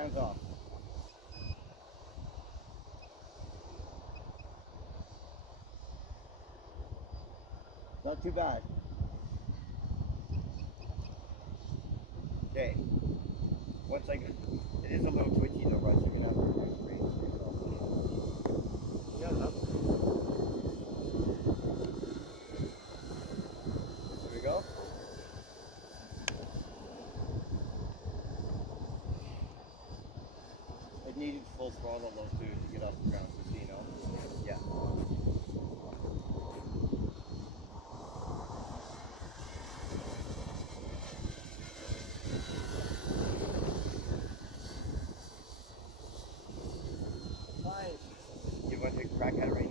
hands off. Not too bad. Okay. Once I get, it is a little twitchy though, Russ. You're gonna have to brace yourself. Yeah, that's Here we go. It needed full throttle though too to get off the ground, just so you know. Yeah. nice. You want to take a crack at it right